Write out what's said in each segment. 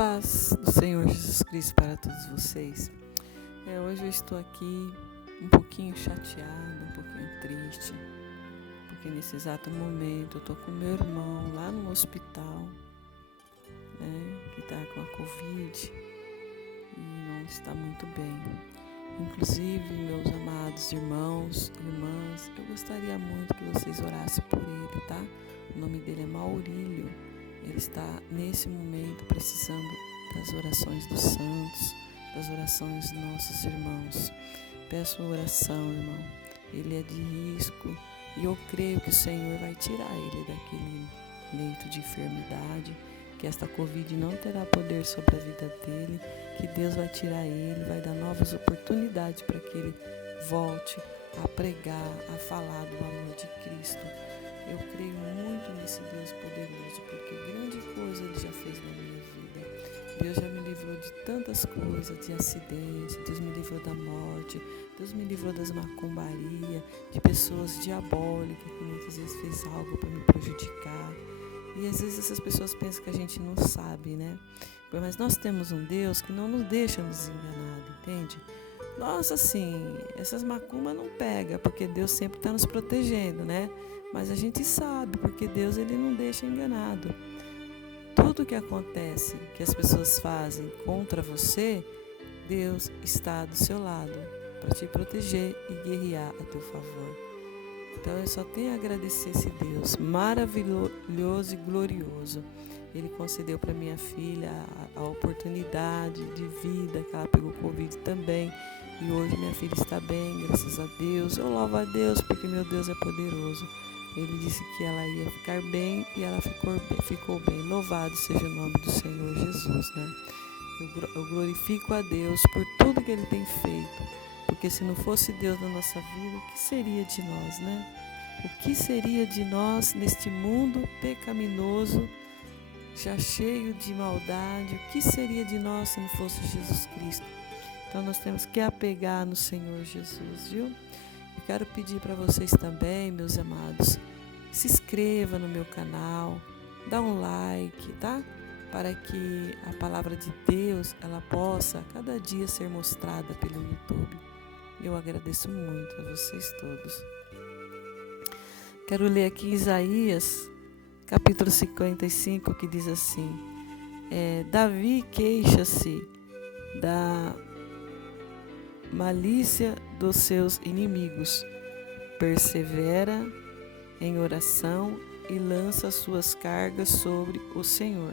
paz do Senhor Jesus Cristo para todos vocês. Hoje eu estou aqui um pouquinho chateada, um pouquinho triste, porque nesse exato momento eu estou com meu irmão lá no hospital, que está com a Covid e não está muito bem. Inclusive, meus amados irmãos e irmãs, eu gostaria muito que vocês orassem por ele, tá? O nome dele é Maurílio. Ele está, nesse momento, precisando das orações dos santos, das orações dos nossos irmãos. Peço oração, irmão. Ele é de risco e eu creio que o Senhor vai tirar ele daquele leito de enfermidade, que esta Covid não terá poder sobre a vida dele, que Deus vai tirar ele, vai dar novas oportunidades para que ele volte a pregar, a falar do amor de Cristo. Eu creio muito nesse Deus poderoso, porque grande coisa Ele já fez na minha vida. Deus já me livrou de tantas coisas, de acidentes, Deus me livrou da morte, Deus me livrou das macumbarias, de pessoas diabólicas que muitas vezes fez algo para me prejudicar. E às vezes essas pessoas pensam que a gente não sabe, né? Mas nós temos um Deus que não nos deixa nos enganar, entende? Nossa, assim, essas macumbas não pegam, porque Deus sempre está nos protegendo, né? Mas a gente sabe, porque Deus ele não deixa enganado. Tudo que acontece, que as pessoas fazem contra você, Deus está do seu lado para te proteger e guerrear a teu favor. Então eu só tenho a agradecer esse Deus maravilhoso e glorioso. Ele concedeu para minha filha a oportunidade de vida, que ela pegou Covid também. E hoje minha filha está bem, graças a Deus. Eu louvo a Deus porque meu Deus é poderoso. Ele disse que ela ia ficar bem e ela ficou bem. Louvado seja o nome do Senhor Jesus, né? Eu glorifico a Deus por tudo que Ele tem feito. Porque se não fosse Deus na nossa vida, o que seria de nós, né? O que seria de nós neste mundo pecaminoso, já cheio de maldade? O que seria de nós se não fosse Jesus Cristo? Então nós temos que apegar no Senhor Jesus, viu? Eu quero pedir para vocês também, meus amados, se inscreva no meu canal, dá um like, tá? Para que a palavra de Deus, ela possa cada dia ser mostrada pelo YouTube. Eu agradeço muito a vocês todos. Quero ler aqui Isaías, capítulo 55, que diz assim, Davi queixa-se da malícia dos seus inimigos, persevera em oração e lança suas cargas sobre o Senhor.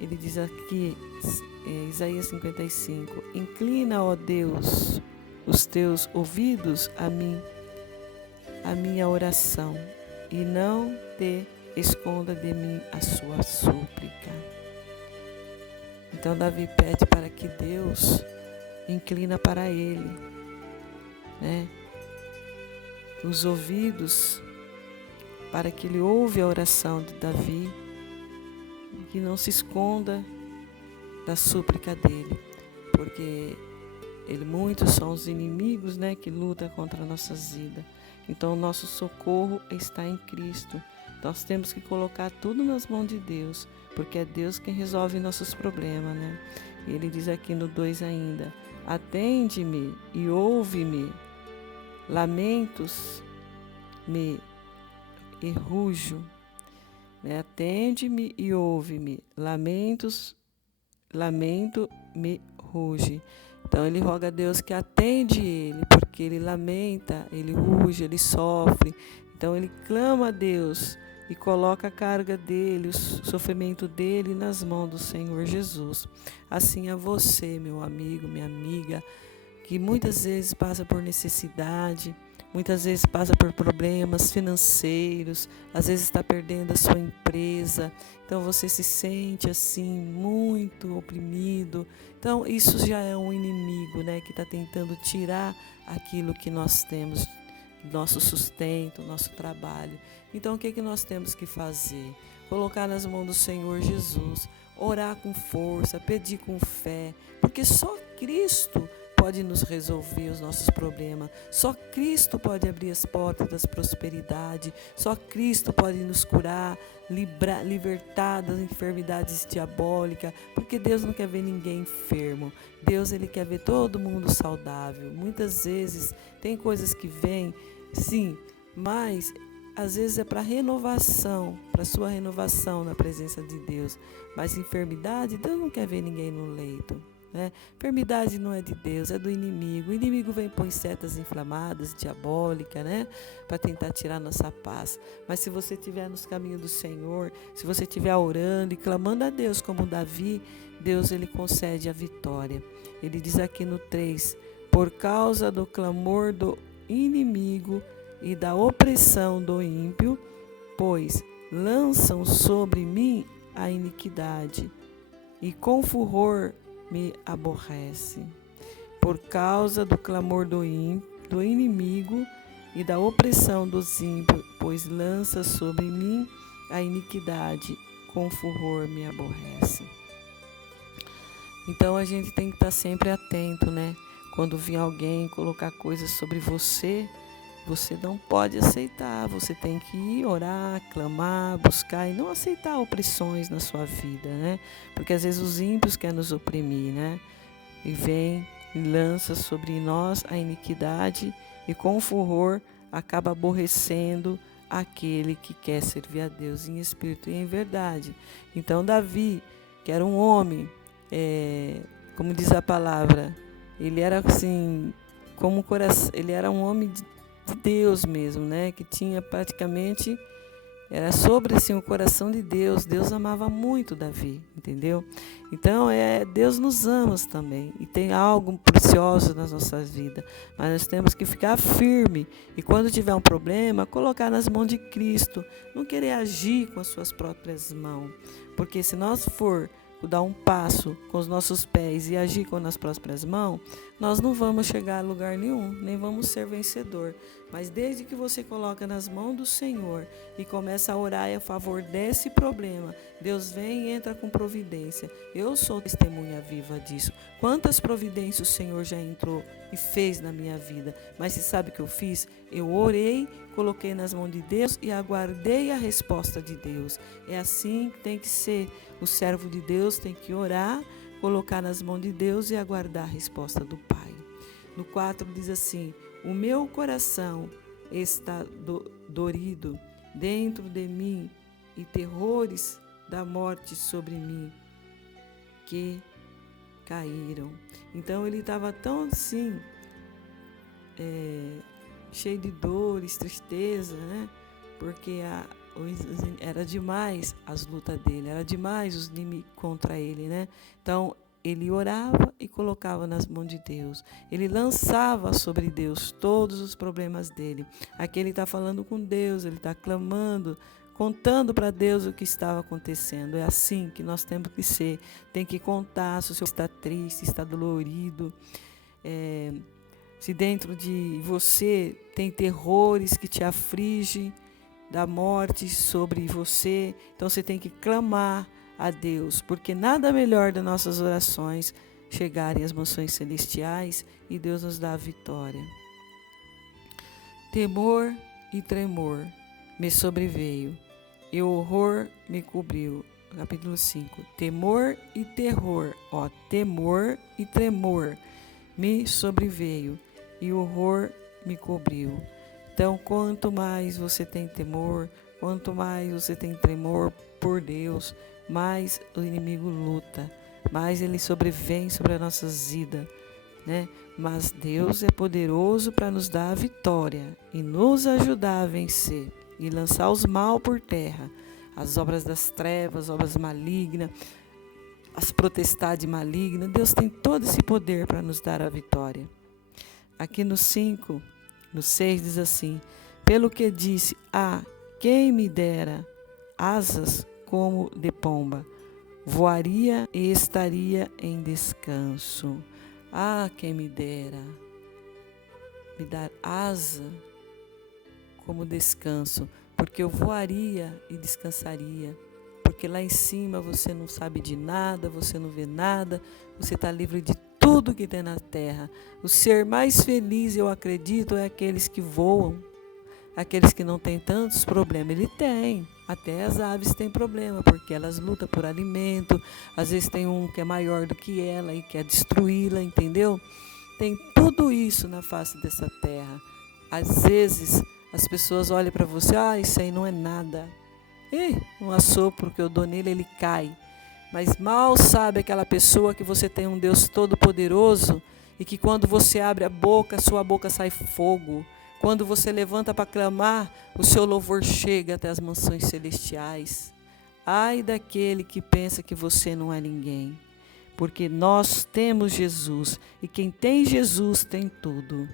Ele diz aqui, Isaías 55, inclina, ó Deus, os teus ouvidos a minha oração, e não te esconda de mim a sua súplica. Então Davi pede para que Deus inclina para ele, né? Os ouvidos, para que ele ouve a oração de Davi, e que não se esconda da súplica dele, porque muitos são os inimigos, né, que lutam contra nossas vidas. Então o nosso socorro está em Cristo. Nós temos que colocar tudo nas mãos de Deus, porque é Deus quem resolve nossos problemas, né? E ele diz aqui no 2 ainda, atende-me e ouve-me, lamentos-me e rujo, né? Atende-me e ouve-me, lamento-me, ruge. Então ele roga a Deus que atende ele, porque ele lamenta, ele ruge, ele sofre. Então ele clama a Deus e coloca a carga dele, o sofrimento dele nas mãos do Senhor Jesus. Assim é você, meu amigo, minha amiga, que muitas vezes passa por necessidade, muitas vezes passa por problemas financeiros, às vezes está perdendo a sua empresa, então você se sente assim muito oprimido. Então isso já é um inimigo, né, que está tentando tirar aquilo que nós temos, nosso sustento, nosso trabalho. Então o que nós temos que fazer? Colocar nas mãos do Senhor Jesus, orar com força, pedir com fé, porque só Cristo pode nos resolver os nossos problemas. Só Cristo pode abrir as portas da prosperidade. Só Cristo pode nos curar, libertar das enfermidades diabólicas. Porque Deus não quer ver ninguém enfermo. Deus, Ele quer ver todo mundo saudável. Muitas vezes tem coisas que vêm, sim, mas às vezes é para renovação, para sua renovação na presença de Deus. Mas enfermidade, Deus não quer ver ninguém no leito. Né? Enfermidade não é de Deus, é do inimigo. O inimigo vem pôr setas inflamadas, diabólicas, né? Para tentar tirar nossa paz. Mas se você estiver nos caminhos do Senhor, se você estiver orando e clamando a Deus como Davi, Deus, Ele concede a vitória. Ele diz aqui no 3, por causa do clamor do inimigo e da opressão do ímpio, pois lançam sobre mim a iniquidade, e com furor me aborrece. Por causa do clamor do inimigo e da opressão dos ímpios, pois lança sobre mim a iniquidade, com furor me aborrece. Então a gente tem que estar sempre atento, né? Quando vir alguém colocar coisas sobre você, você não pode aceitar, você tem que ir orar, clamar, buscar e não aceitar opressões na sua vida, né? Porque às vezes os ímpios querem nos oprimir, né? E vem e lança sobre nós a iniquidade e com furor acaba aborrecendo aquele que quer servir a Deus em espírito e em verdade. Então Davi, que era um homem, como diz a palavra, ele era assim, como coração, ele era um homem de Deus mesmo, né? Que tinha praticamente, era sobre assim, o coração de Deus. Deus amava muito Davi, entendeu? Então, Deus nos ama também e tem algo precioso nas nossas vidas, mas nós temos que ficar firme e quando tiver um problema, colocar nas mãos de Cristo, não querer agir com as suas próprias mãos, porque se nós for dar um passo com os nossos pés e agir com as próprias mãos, nós não vamos chegar a lugar nenhum, nem vamos ser vencedor. Mas desde que você coloca nas mãos do Senhor e começa a orar a favor desse problema, Deus vem e entra com providência. Eu sou testemunha viva disso. Quantas providências o Senhor já entrou e fez na minha vida. Mas você sabe o que eu fiz? Eu orei, coloquei nas mãos de Deus e aguardei a resposta de Deus. É assim que tem que ser. O servo de Deus tem que orar, colocar nas mãos de Deus e aguardar a resposta do Pai. No 4 diz assim, o meu coração está dorido dentro de mim e terrores da morte sobre mim que caíram. Então ele estava tão assim, cheio de dores, tristeza, né? Porque era demais as lutas dele, era demais os inimigos contra ele, né? Então ele orava e colocava nas mãos de Deus. Ele lançava sobre Deus todos os problemas dele. Aqui ele está falando com Deus, ele está clamando, contando para Deus o que estava acontecendo. É assim que nós temos que ser. Tem que contar se o senhor está triste, está dolorido. Se dentro de você tem terrores que te afligem, da morte sobre você, então você tem que clamar a Deus, porque nada melhor das nossas orações chegarem às mansões celestiais e Deus nos dá a vitória. Temor e tremor me sobreveio, e o horror me cobriu. Capítulo 5. Temor e terror, temor e tremor me sobreveio, e o horror me cobriu. Então, quanto mais você tem temor, quanto mais você tem tremor por Deus, mais o inimigo luta, mais ele sobrevém sobre as nossas vidas, né? Mas Deus é poderoso para nos dar a vitória e nos ajudar a vencer e lançar os mal por terra, as obras das trevas, as obras malignas, as potestades malignas. Deus tem todo esse poder para nos dar a vitória. Aqui no 5, no 6 diz assim, pelo que disse, quem me dera asas como de pomba, voaria e estaria em descanso. Quem me dera me dar asa como descanso, porque eu voaria e descansaria, porque lá em cima você não sabe de nada, você não vê nada, você está livre de tudo tudo que tem na terra. O ser mais feliz, eu acredito, é aqueles que voam, aqueles que não têm tantos problemas. Ele tem, até as aves têm problema, porque elas lutam por alimento, às vezes tem um que é maior do que ela e quer destruí-la, entendeu? Tem tudo isso na face dessa terra. Às vezes as pessoas olham para você, isso aí não é nada. Um assopro que eu dou nele, ele cai. Mas mal sabe aquela pessoa que você tem um Deus todo-poderoso e que quando você abre a boca, sua boca sai fogo. Quando você levanta para clamar, o seu louvor chega até as mansões celestiais. Ai daquele que pensa que você não é ninguém. Porque nós temos Jesus, e quem tem Jesus tem tudo.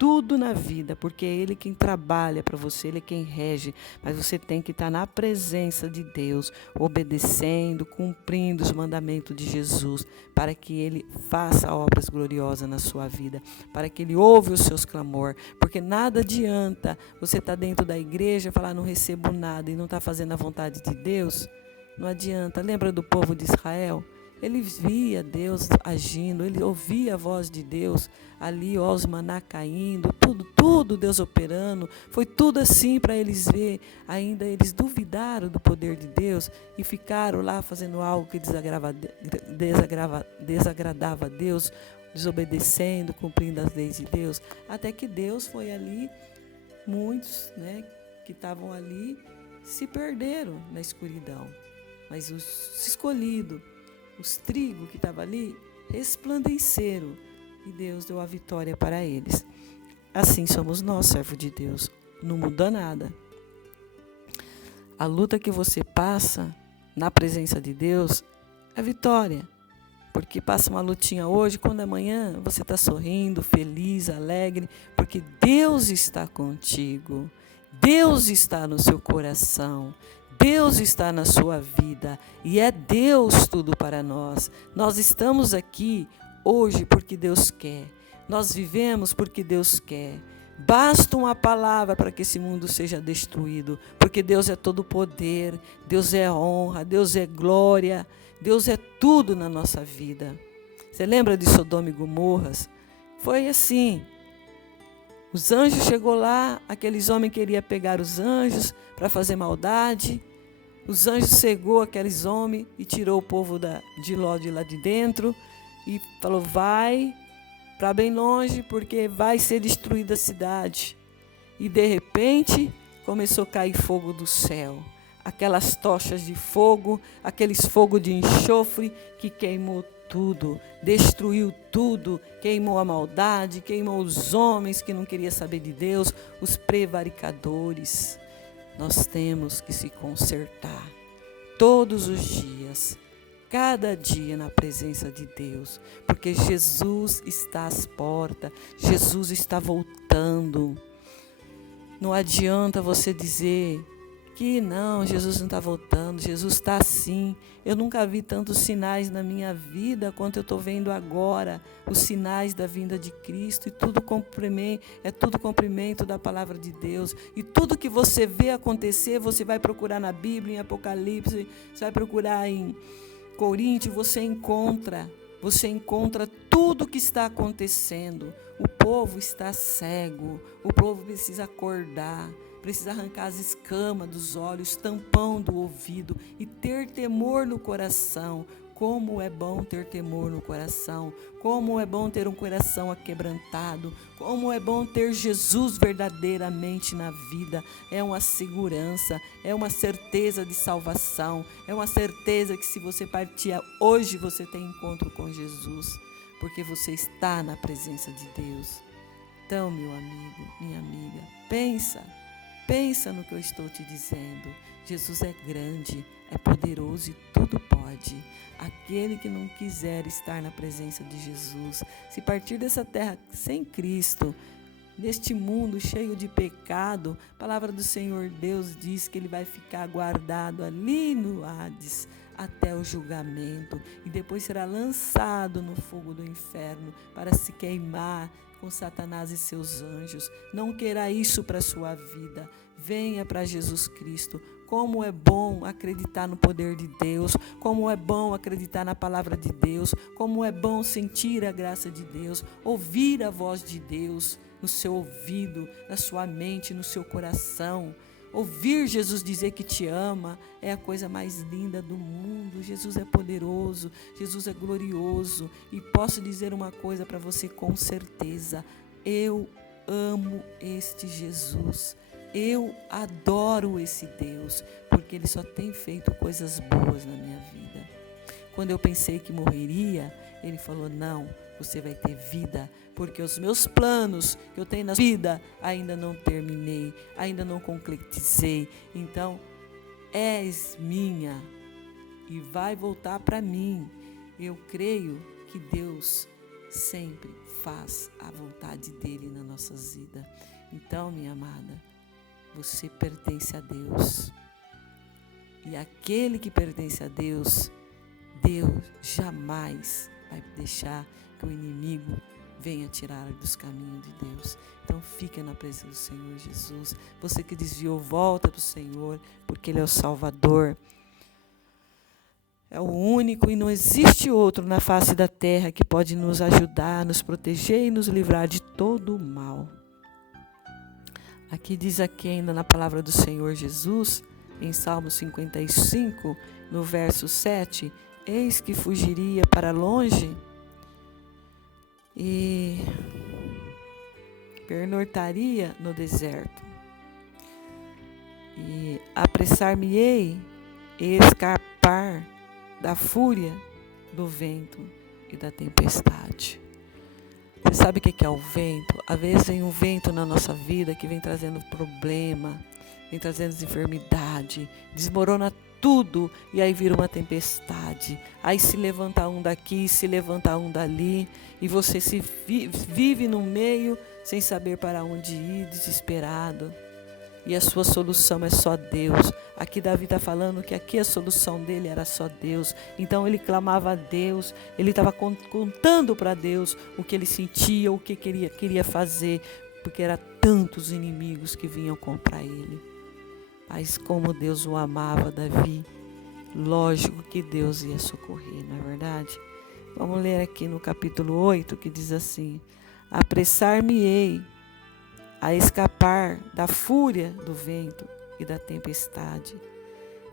Tudo na vida, porque é Ele quem trabalha para você, Ele é quem rege. Mas você tem que estar na presença de Deus, obedecendo, cumprindo os mandamentos de Jesus, para que Ele faça obras gloriosas na sua vida, para que Ele ouve os seus clamores. Porque nada adianta você estar dentro da igreja e falar, não recebo nada, e não estar fazendo a vontade de Deus. Não adianta. Lembra do povo de Israel? Ele via Deus agindo, ele ouvia a voz de Deus ali, os maná caindo, tudo Deus operando. Foi tudo assim para eles ver. Ainda eles duvidaram do poder de Deus e ficaram lá fazendo algo que desagradava a Deus, desobedecendo, cumprindo as leis de Deus. Até que Deus foi ali, muitos, que estavam ali se perderam na escuridão. Mas os escolhidos, os trigos que estavam ali, resplandeceram e Deus deu a vitória para eles. Assim somos nós, servos de Deus. Não muda nada. A luta que você passa na presença de Deus é vitória. Porque passa uma lutinha hoje, quando amanhã você está sorrindo, feliz, alegre, porque Deus está contigo. Deus está no seu coração. Deus está na sua vida e é Deus tudo para nós. Nós estamos aqui hoje porque Deus quer. Nós vivemos porque Deus quer. Basta uma palavra para que esse mundo seja destruído, porque Deus é todo poder, Deus é honra, Deus é glória, Deus é tudo na nossa vida. Você lembra de Sodoma e Gomorra? Foi assim. Os anjos chegou lá, aqueles homens queriam pegar os anjos para fazer maldade. Os anjos cegou aqueles homens e tirou o povo de Ló de lá de dentro e falou, vai para bem longe, porque vai ser destruída a cidade. E de repente começou a cair fogo do céu. Aquelas tochas de fogo, aqueles fogos de enxofre que queimou tudo, destruiu tudo, queimou a maldade, queimou os homens que não queriam saber de Deus, os prevaricadores. Nós temos que se consertar todos os dias, cada dia na presença de Deus, porque Jesus está às portas, Jesus está voltando. Não adianta você dizer que não, Jesus não está voltando, Jesus está assim. Eu nunca vi tantos sinais na minha vida quanto eu estou vendo agora, os sinais da vinda de Cristo, e tudo cumprimento da palavra de Deus. E tudo que você vê acontecer, você vai procurar na Bíblia, em Apocalipse, você vai procurar em Coríntios, você encontra tudo o que está acontecendo. O povo está cego, o povo precisa acordar, precisa arrancar as escamas dos olhos, tampão do ouvido e ter temor no coração. Como é bom ter temor no coração, como é bom ter um coração aquebrantado, como é bom ter Jesus verdadeiramente na vida. É uma segurança, é uma certeza de salvação, é uma certeza que se você partir hoje, você tem encontro com Jesus, porque você está na presença de Deus. Então, meu amigo, minha amiga, pensa no que eu estou te dizendo. Jesus é grande, é poderoso e tudo pode. Aquele que não quiser estar na presença de Jesus, se partir dessa terra sem Cristo, neste mundo cheio de pecado, a palavra do Senhor Deus diz que ele vai ficar guardado ali no Hades até o julgamento e depois será lançado no fogo do inferno para se queimar com Satanás e seus anjos. Não queira isso para a sua vida. Venha para Jesus Cristo, como é bom acreditar no poder de Deus, como é bom acreditar na palavra de Deus, como é bom sentir a graça de Deus, ouvir a voz de Deus no seu ouvido, na sua mente, no seu coração. Ouvir Jesus dizer que te ama é a coisa mais linda do mundo. Jesus é poderoso, Jesus é glorioso. E posso dizer uma coisa para você com certeza: eu amo este Jesus. Eu adoro esse Deus, porque Ele só tem feito coisas boas na minha vida. Quando eu pensei que morreria, Ele falou: não, você vai ter vida, porque os meus planos que eu tenho na vida ainda não terminei, ainda não concretizei. Então, és minha e vai voltar para mim. Eu creio que Deus sempre faz a vontade dEle nas nossas vidas. Então, minha amada, você pertence a Deus. E aquele que pertence a Deus, Deus jamais vai deixar que o inimigo venha tirar dos caminhos de Deus. Então fique na presença do Senhor Jesus. Você que desviou, volta para o Senhor, porque Ele é o Salvador. É o único e não existe outro na face da terra que pode nos ajudar, nos proteger e nos livrar de todo o mal. Aqui diz aqui ainda na palavra do Senhor Jesus, em Salmo 55, no verso 7, eis que fugiria para longe e pernoitaria no deserto. E apressar-me-ei e escapar da fúria do vento e da tempestade. Você sabe o que é o vento? Às vezes vem um vento na nossa vida que vem trazendo problema, vem trazendo enfermidade, desmorona tudo e aí vira uma tempestade. Aí se levanta um daqui, se levanta um dali e você se vive no meio sem saber para onde ir, desesperado. E a sua solução é só Deus. Aqui Davi está falando que aqui a solução dele era só Deus. Então ele clamava a Deus, ele estava contando para Deus o que ele sentia, o que queria fazer, porque eram tantos inimigos que vinham contra ele. Mas como Deus o amava, Davi, lógico que Deus ia socorrer, não é verdade? Vamos ler aqui no capítulo 8, que diz assim: apressar-me-ei a escapar da fúria do vento e da tempestade.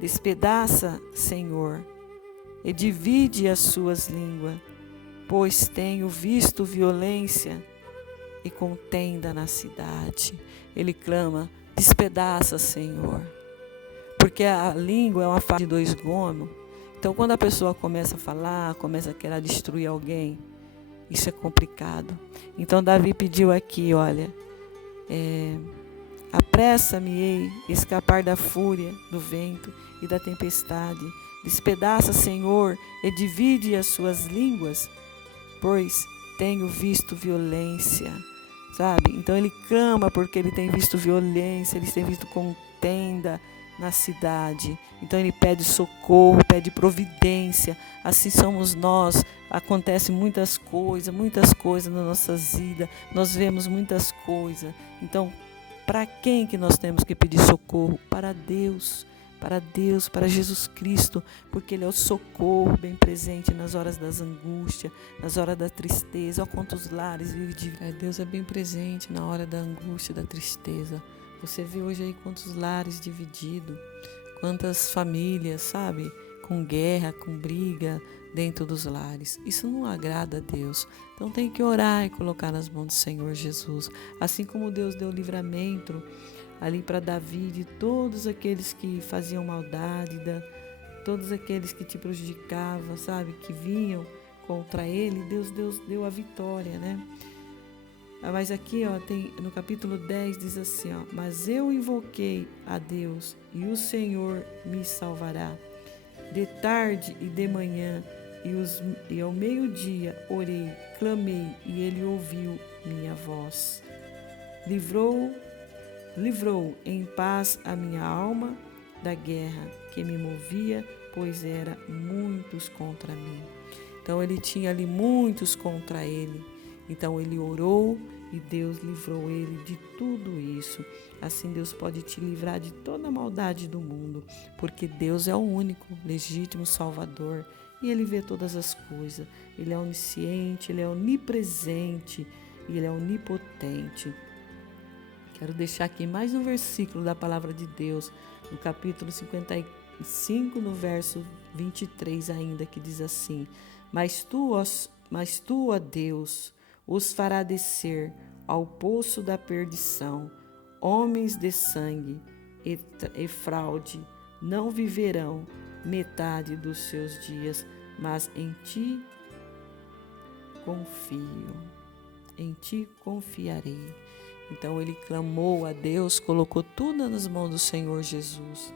Despedaça, Senhor, e divide as suas línguas, pois tenho visto violência e contenda na cidade. Ele clama: despedaça, Senhor. Porque a língua é uma faca de dois gumes. Então, quando a pessoa começa a falar, começa a querer destruir alguém, isso é complicado. Então, Davi pediu aqui, olha, apressa-me-ei escapar da fúria do vento e da tempestade. Despedaça, Senhor, e divide as suas línguas, pois tenho visto violência. Sabe? Então ele clama porque ele tem visto violência, ele tem visto contenda na cidade. Então ele pede socorro, pede providência. Assim somos nós. Acontecem muitas coisas nas nossas vidas. Nós vemos muitas coisas. Então, para quem que nós temos que pedir socorro? Para Deus. Para Jesus Cristo, porque Ele é o socorro bem presente nas horas das angústias, nas horas da tristeza. Olha quantos lares vivem de... Deus é bem presente na hora da angústia, da tristeza. Você vê hoje aí quantos lares divididos, quantas famílias, sabe, com guerra, com briga dentro dos lares. Isso não agrada a Deus. Então tem que orar e colocar nas mãos do Senhor Jesus. Assim como Deus deu livramento ali para Davi, de todos aqueles que faziam maldade, todos aqueles que te prejudicavam, sabe, que vinham contra ele, Deus deu a vitória, né? Mas aqui, ó, tem, no capítulo 10 diz assim, ó: mas eu invoquei a Deus e o Senhor me salvará. De tarde e de manhã e ao meio-dia orei, clamei e ele ouviu minha voz. Livrou em paz a minha alma da guerra que me movia, pois era muitos contra mim. Então ele tinha ali muitos contra ele. Então ele orou e Deus livrou ele de tudo isso. Assim Deus pode te livrar de toda a maldade do mundo, porque Deus é o único legítimo Salvador e Ele vê todas as coisas. Ele é onisciente, Ele é onipresente e Ele é onipotente. Quero deixar aqui mais um versículo da palavra de Deus, no capítulo 55, no verso 23 ainda, que diz assim: Mas tu, ó Deus, os fará descer ao poço da perdição. Homens de sangue e fraude não viverão metade dos seus dias, mas em ti confio, em ti confiarei. Então ele clamou a Deus, colocou tudo nas mãos do Senhor Jesus.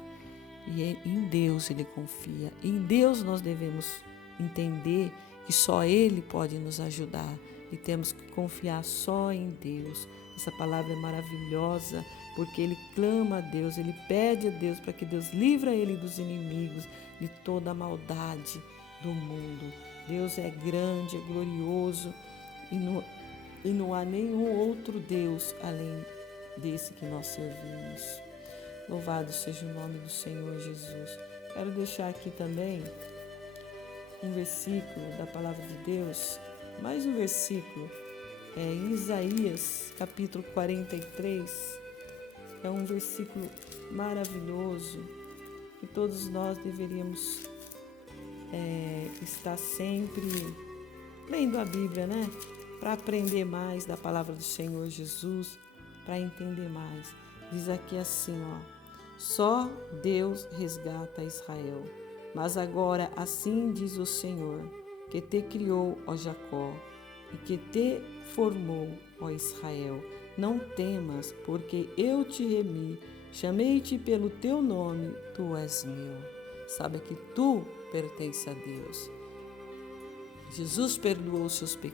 E em Deus ele confia. Em Deus nós devemos entender que só Ele pode nos ajudar e temos que confiar só em Deus. Essa palavra é maravilhosa porque ele clama a Deus, ele pede a Deus para que Deus livre ele dos inimigos, de toda a maldade do mundo. Deus é grande, é glorioso e não há nenhum outro Deus além desse que nós servimos. Louvado seja o nome do Senhor Jesus. Quero deixar aqui também um versículo da palavra de Deus, mais um versículo, em Isaías, capítulo 43. É um versículo maravilhoso que todos nós deveríamos estar sempre lendo a Bíblia, né? Para aprender mais da palavra do Senhor Jesus, para entender mais. Diz aqui assim, ó: Só Deus resgata Israel. Mas agora assim diz o Senhor, que te criou, ó Jacó, e que te formou, ó Israel. Não temas, porque eu te remi, chamei-te pelo teu nome, tu és meu. Sabe que tu pertence a Deus. Jesus perdoou os seus pecados.